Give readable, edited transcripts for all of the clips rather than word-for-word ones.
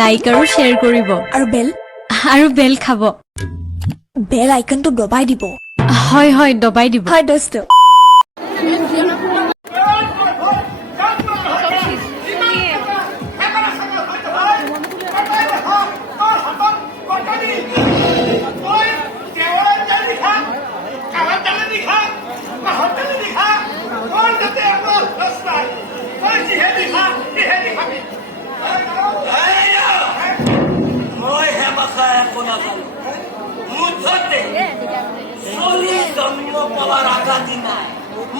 Like আৰু share কৰিব আৰু বেল খাব বেল আইকনটো দবাই দিব হয় দবাই দিব হয় দোস্ত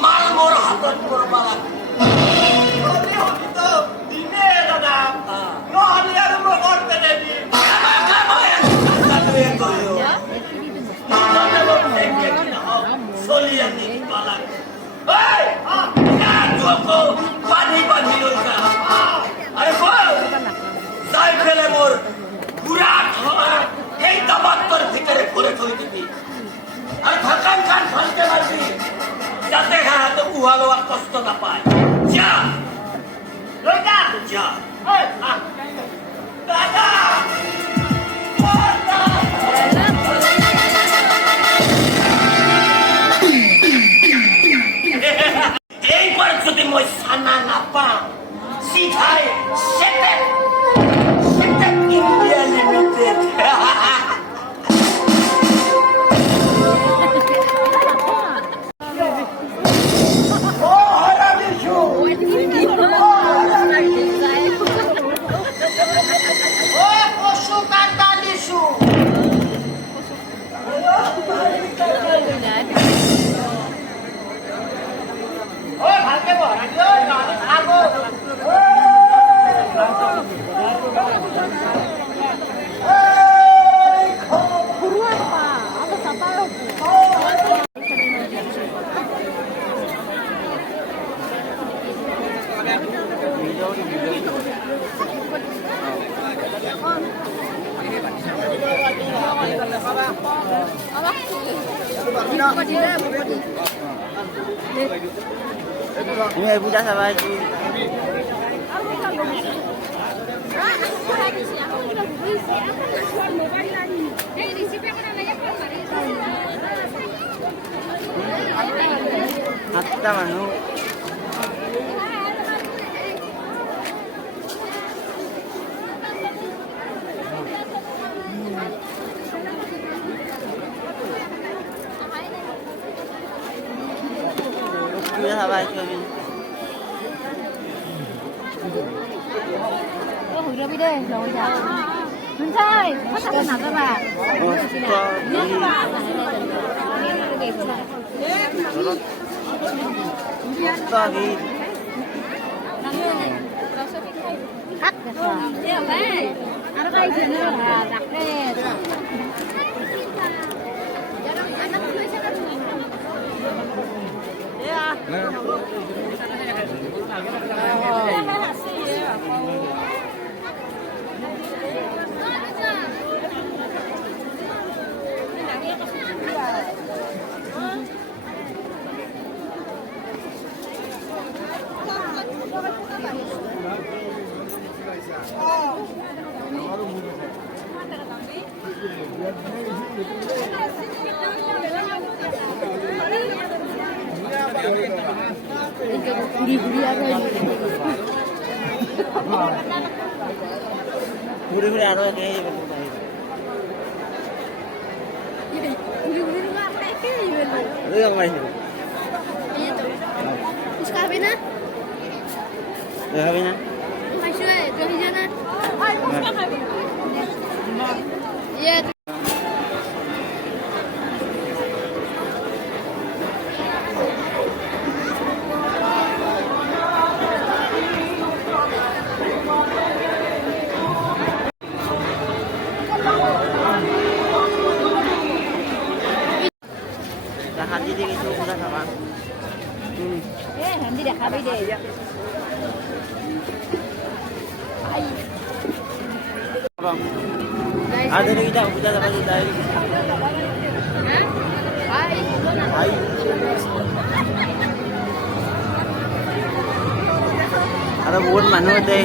মাল মোর হাতত পড়বা পানি পানি যাই ফেলে মোর পুরা খাবার এই দাবাত্তর ভিতরে ভরে থই দিবি আর ঢাকান খান ফালতে পারবি যাতে হাতে উহালো আর কষ্ট না পায় যা লইটা যা দাদা এইবার যদি মই সানা না পাও সিধাই সেটা India limited Ini budak sama lagi. Hatta manu. Dia sama lagi. Huruf deh, lâu giờ. Không sai, có sao nào các bạn? Cắt được rồi. Ở đây thì nó là đặt đây. Puri ada kayak gitu. Itu yang main. उसका भी ना Ya habis na. माशू है जो ही जाना ये Hati dia itu sudah sama. हम भी देखा भी दे Ada lagi tak kita dapat dari. Hai. Ada buat mana deh?